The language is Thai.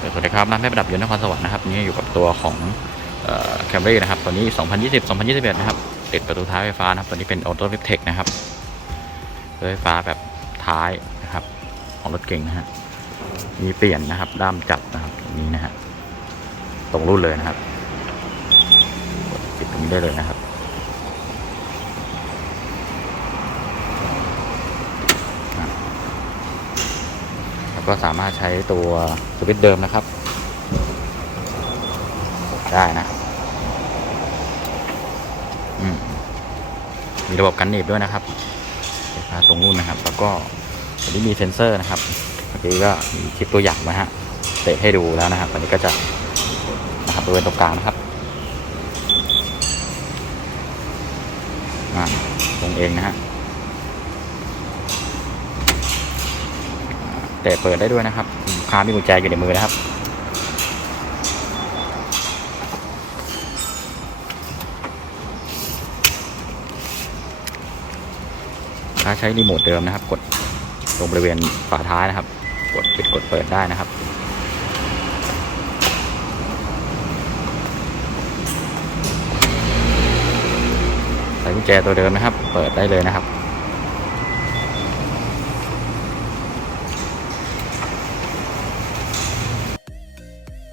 ครับร้านแม่ประดับยนต์นครสวรรค์นะครับนี่อยู่กับตัวของแคมรี่นะครับตัวนี้ 2020 2021 นะครับติดประตูท้ายไฟฟ้านะครับตัวนี้เป็นออโต้ลิฟเทคนะครับไฟฟ้าแบบท้ายนะครับ ของรถเก่งนะฮะมีเปลี่ยนนะครับด้ามจับนะครับตรงนี้นะฮะตรงรุ่นเลยนะครับกดปิดตรงนี้ได้เลยนะครับ แล้ว ก็สามารถใช้ตัวสวิตช์เดิมนะครับ ได้นะครับอืมมีระบบกันหนีบด้วยนะครับไฟฟ้าตรงรุ่นนะครับ แล้วก็ตัวนี้มีเซ็นเซอร์นะครับเมื่อกี้ก็มีคลิปตัวอย่างมาฮะเตะให้ดูแล้วนะครับอันนี้ก็จะนะครับบริเวณตรงกลางนะครับอ่าตรงเองนะฮะ แต่เปิดได้ด้วยนะครับค้ามีกุญแจอยู่ในมือนะครับถ้าใช้รีโมทเดิมนะครับ กดตรงบริเวณฝาท้ายนะครับ กดปิดกดเปิดได้นะครับใส่กุญแจตัวเดิมนะครับ เปิดได้เลยนะครับ